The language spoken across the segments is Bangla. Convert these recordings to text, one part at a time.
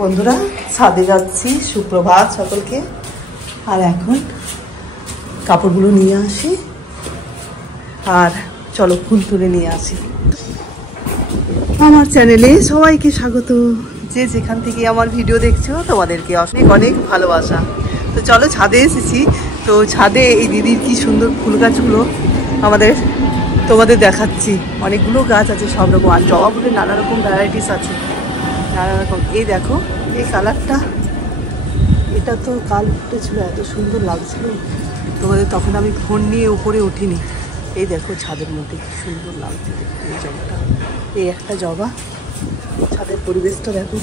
বন্ধুরা ছাদে যাচ্ছি, সুপ্রভাত সকলকে। আর এখন কাপড়গুলো নিয়ে আসি আর চলো ফুল তুলে নিয়ে আসি। আমার চ্যানেলে সবাইকে স্বাগত। যে যেখান থেকে আমার ভিডিও দেখছো তোমাদেরকে অনেক অনেক ভালোবাসা। তো চলো ছাদে এসেছি। তো ছাদে এই দিদির কি সুন্দর ফুল গাছগুলো তোমাদের দেখাচ্ছি। অনেকগুলো গাছ আছে সব রকম, আর জবা ফুলের নানা রকম ভ্যারাইটিস আছে, নানা রকম। এই দেখো এই কালারটা, এটা তো কাল ফুটেছিল, এত সুন্দর লাগছিল তোমাদের, তখন আমি ফোন নিয়ে উপরে উঠিনি। এই দেখো ছাদের মধ্যে কি সুন্দর লাগছে এই জবাটা। এই একটা জবা, ছাদের পরিবেশটা দেখো,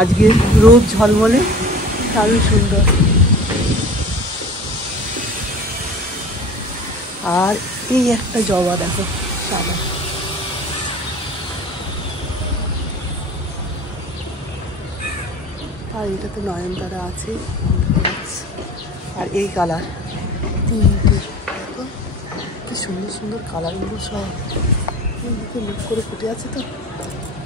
আজকে রোদ ঝলমলে, দারুণ সুন্দর। আর এই একটা জবা দেখো সাদা, আর এটাতে নয়নতারা আছে। আর এই কালার তিনটে দেখো কি সুন্দর সুন্দর কালারগুলো সব। ওইদিকে মুখ করে ফুটে আছে, তো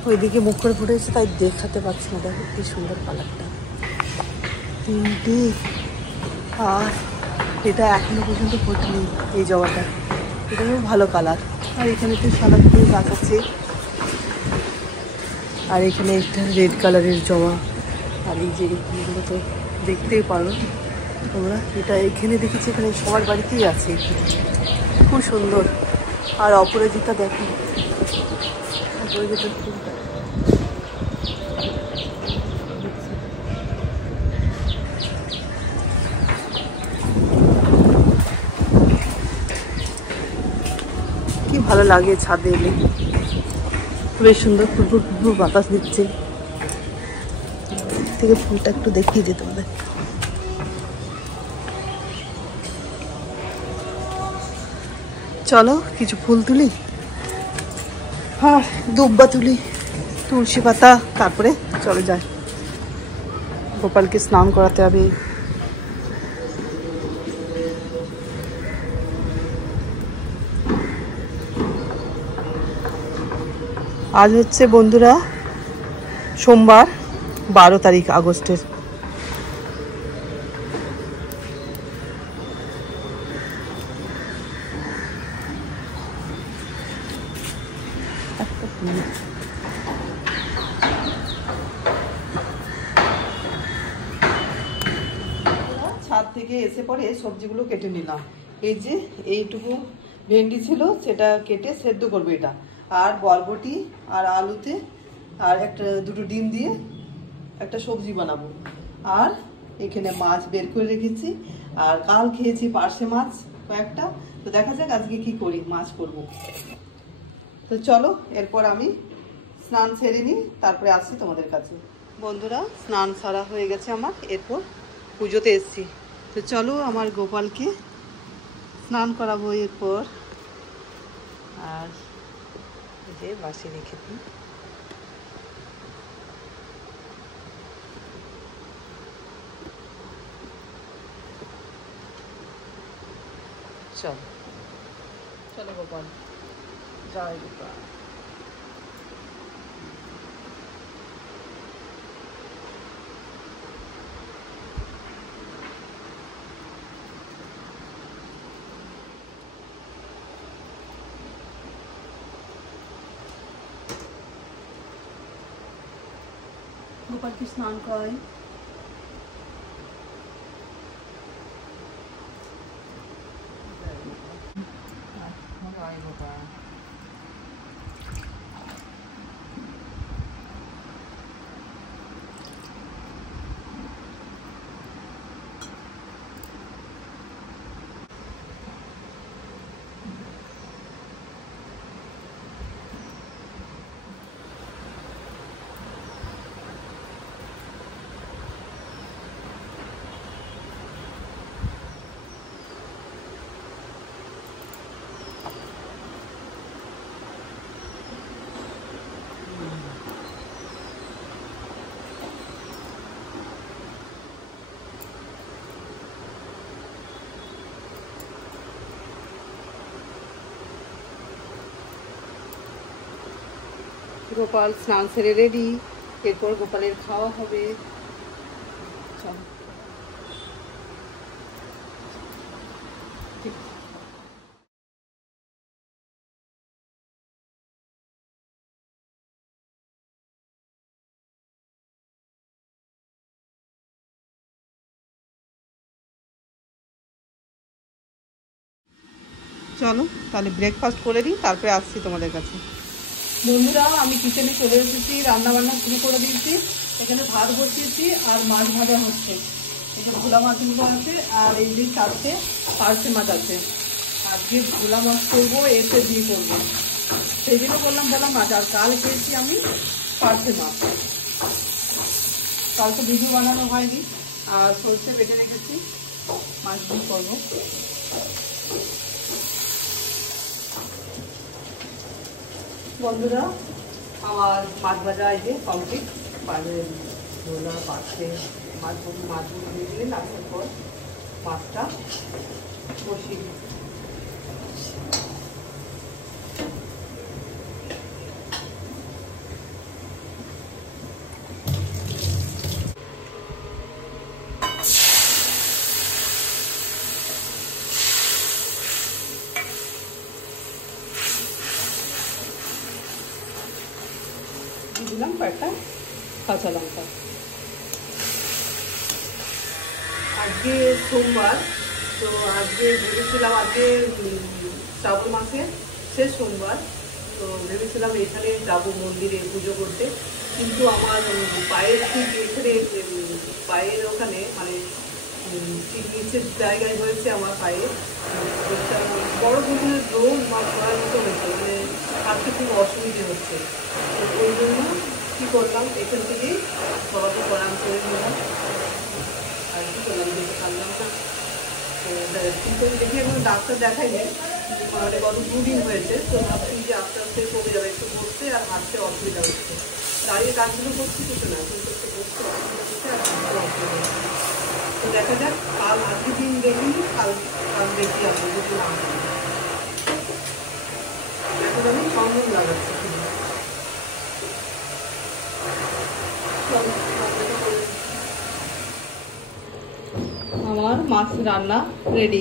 ওইদিকে মুখ করে ফুটে আছে, তাই দেখাতে পারছি না। দেখো কি সুন্দর কালারটা, তিনটে। আর এটা এখনো পর্যন্ত ফোটেনি এই জবাটা, এটা খুব ভালো কালার। আর এখানে তো সাদা ফুলের গাছ আছে, আর এখানে একটা রেড কালারের জবা। আর এই যে ফুলগুলো তো দেখতেই পারো তোমরা, এটা এখানে দেখেছি, এখানে সবার বাড়িতেই আছে, খুব সুন্দর। আর অপরাজিতা দেখো, অপরাজিতার ফুলটা কি ভালো লাগে ছাদে এলে, বেশ সুন্দর ফুলফুল ফুলফুল বাতাস দিচ্ছে। থেকে ফুলটা একটু দেখিয়ে দিই তোমাদের। চলো কিছু ফুল তুলি, হ্যাঁ দুব্বা তুলি, তুলসী পাতা, তারপরে চলে যায়। গোপালকে স্নান করাতে হবে। আজ হচ্ছে বন্ধুরা সোমবার, 12 তারিখ আগস্টের। ছাদ থেকে এসে পরে সবজিগুলো কেটে নিলাম। এই যে এইটুকু ভেন্ডি ছিল, সেটা কেটে সেদ্ধ করবে এটা, আর বরবটি আর আলুতে আর দুটো ডিম দিয়ে একটা সবজি বানাবো। আর এখানে মাছ বের করে রেখেছি, আর কাল খেয়েছি পার্শে মাছ কয়েকটা। তো দেখা যাক আজকে কি করি, মাছ করব। তো চলো এরপর আমি স্নান সেরে নিই, তারপরে আসছি তোমাদের কাছে। বন্ধুরা স্নান সারা হয়ে গেছে আমার, এরপর পুজোতে এসছি। তো চলো আমার গোপালকে স্নান করাবো এরপর। আর যে বাসে রেখে দিই, চলো চলো গোপাল, জয় গোপাল। গোপালকে স্নান করাই। গোপাল স্নান সেরে রেডি, এরপর গোপালের খাওয়া হবে। চলো চলো তাহলে ব্রেকফাস্ট করে দিই, তারপরে আসছি তোমাদের কাছে। বন্ধুরা আমি কিচেনে চলে এসেছি, রান্না বান্না শুরু করে দিয়েছি। এখানে ভাত বসিয়েছি আর মাছ ভাজা হচ্ছে। এই যে ভোলা মাছগুলো আছে আর এই যে 4টে পার্শে মাছ আছে। আজকে ভোলা মাছ করবো, এতে দিয়ে করবো। সেই দিনও করলাম ভোলা মাছ, আর কাল খেয়েছি আমি পার্শে মাছ। কাল তো ভিডিও বানানো হয়নি, আর সরষে বেটে রেখেছি, মাছ দিয়ে করবো। বন্ধুরা আমার মাছ ভাজা এই যে কমপ্লিট। বাইরে ভোলা পাশে মাছগুলো দিয়ে দিলেন, আসার পর মাছটা বসিয়ে দিলাম কয়েকটা কাঁচা লঙ্কা। আজকে সোমবার, তো আজকে ভেবেছিলাম আজকে শ্রাবণ মাসের শেষ সোমবার, তো ভেবেছিলাম এখানে যাবো মন্দিরে পুজো করতে। কিন্তু আমার পায়ের ঠিক এখানে পায়ের ওখানে মানে ঠিক নিচের জায়গায় হয়েছে আমার পায়ে একটা বড় ধরনের রোগ বা করার মতো হয়েছে, মানে হাঁটতে খুব অসুবিধে হচ্ছে। তো ওই জন্য কী করলাম, এখান থেকেই বাবাকে প্রণাম করে নিলাম আর কী করলাম, যেতে পারলাম না। কিন্তু দেখি এখন ডাক্তার দেখাইনি, মানে গত 2 দিন হয়েছে। তো ভাবছি যে আস্তে আস্তে কমে যাবে, একটু বসতে আর হাঁটতে অসুবিধা হচ্ছে। দাঁড়িয়ে কাজগুলো করছি কিছু না, কিন্তু একটু বসতে অসুবিধা হচ্ছে আর হাঁটতে অসুবিধা হচ্ছে। তো দেখা যাক, কাল আজকে দিন দেখিনি, কাল দেখি আসবো যদি না হয়। এখন আমি চন্দন লাগাচ্ছি। আমার মাছ রান্না রেডি,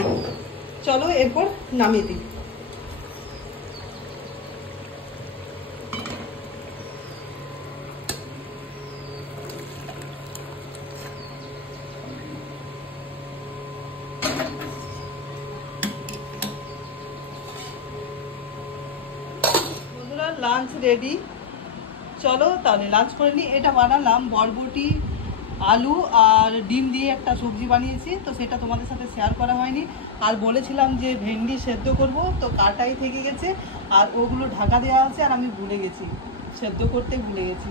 চলো এরপর নামিয়ে দিই। বন্ধুরা লাঞ্চ রেডি, চলো তাহলে লাঞ্চ করে নিই। এটা বানালাম বরবটি, আলু আর ডিম দিয়ে একটা সবজি বানিয়েছি, তো সেটা তোমাদের সাথে শেয়ার করা হয়নি। আর বলেছিলাম যে ভেন্ডি সেদ্ধ করব, তো কাটাই থেকে গেছে আর ওগুলো ঢাকা দেওয়া আছে, আর আমি ভুলে গেছি, সেদ্ধ করতে ভুলে গেছি।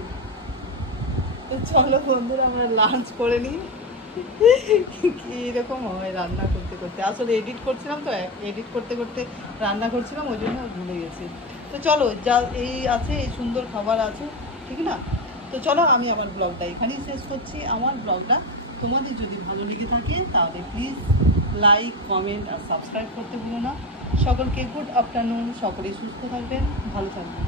তো চলো বন্ধুরা আমরা লাঞ্চ করে নিই। কীরকম হয় রান্না করতে করতে, আসলে এডিট করছিলাম, তো এডিট করতে করতে রান্না করছিলাম, ওই জন্য ভুলে গেছি। তো চলো, যা এই আছে এই সুন্দর খাবার আছে, ঠিক না? তো চলো আমি আমার ব্লগটা এখানেই শেষ করছি। আমার ব্লগটা তোমাদের যদি ভালো লেগে থাকে তাহলে প্লিজ লাইক, কমেন্ট আর সাবস্ক্রাইব করতে ভুলো না। সকলকে গুড আফটারনুন, সকলেই সুস্থ থাকবেন, ভালো থাকবেন।